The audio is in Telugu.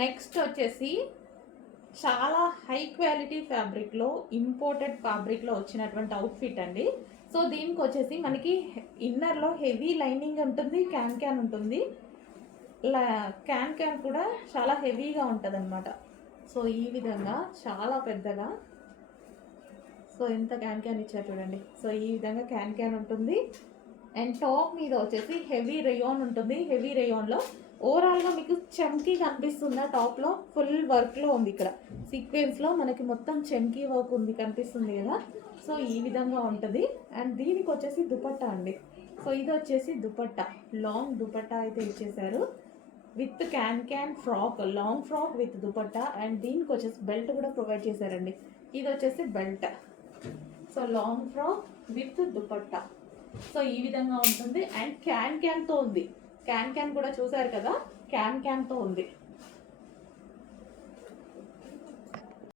నెక్స్ట్ వచ్చేసి చాలా హై క్వాలిటీ ఫ్యాబ్రిక్లో, ఇంపోర్టెడ్ ఫ్యాబ్రిక్లో వచ్చినటువంటి అవుట్ఫిట్ అండి. సో దీనికి వచ్చేసి మనకి ఇన్నర్లో హెవీ లైనింగ్ ఉంటుంది, క్యాన్ ఉంటుంది. క్యాన్ కూడా చాలా హెవీగా ఉంటుంది అనమాట. సో ఈ విధంగా చాలా పెద్దగా, సో ఎంత క్యాన్ ఇచ్చారు చూడండి. సో ఈ విధంగా క్యాన్ ఉంటుంది. అండ్ టాప్ మీద వచ్చేసి హెవీ రేయాన్ ఉంటుంది. హెవీ రేయాన్లో ఓవరాల్గా మీకు చమ్కీ కనిపిస్తుంది. టాప్లో ఫుల్ వర్క్లో ఉంది. ఇక్కడ సీక్వెన్స్లో మనకి మొత్తం చమ్కీ వర్క్ ఉంది, కనిపిస్తుంది కదా. సో ఈ విధంగా ఉంటుంది. అండ్ దీనికి వచ్చేసి దుపట్టా అండి. సో ఇది వచ్చేసి దుపట్టా, లాంగ్ దుపట్టా అయితే ఇచ్చేసారు with can frock, long frock with dupatta. And దీనికి వచ్చేసి బెల్ట్ కూడా ప్రొవైడ్ చేశారండి. ఇది వచ్చేసి belt. So long frock with dupatta. So ఈ విధంగా ఉంటుంది. అండ్ క్యాన్తో ఉంది. క్యాన్ కూడా చూసారు కదా, క్యాన్తో ఉంది.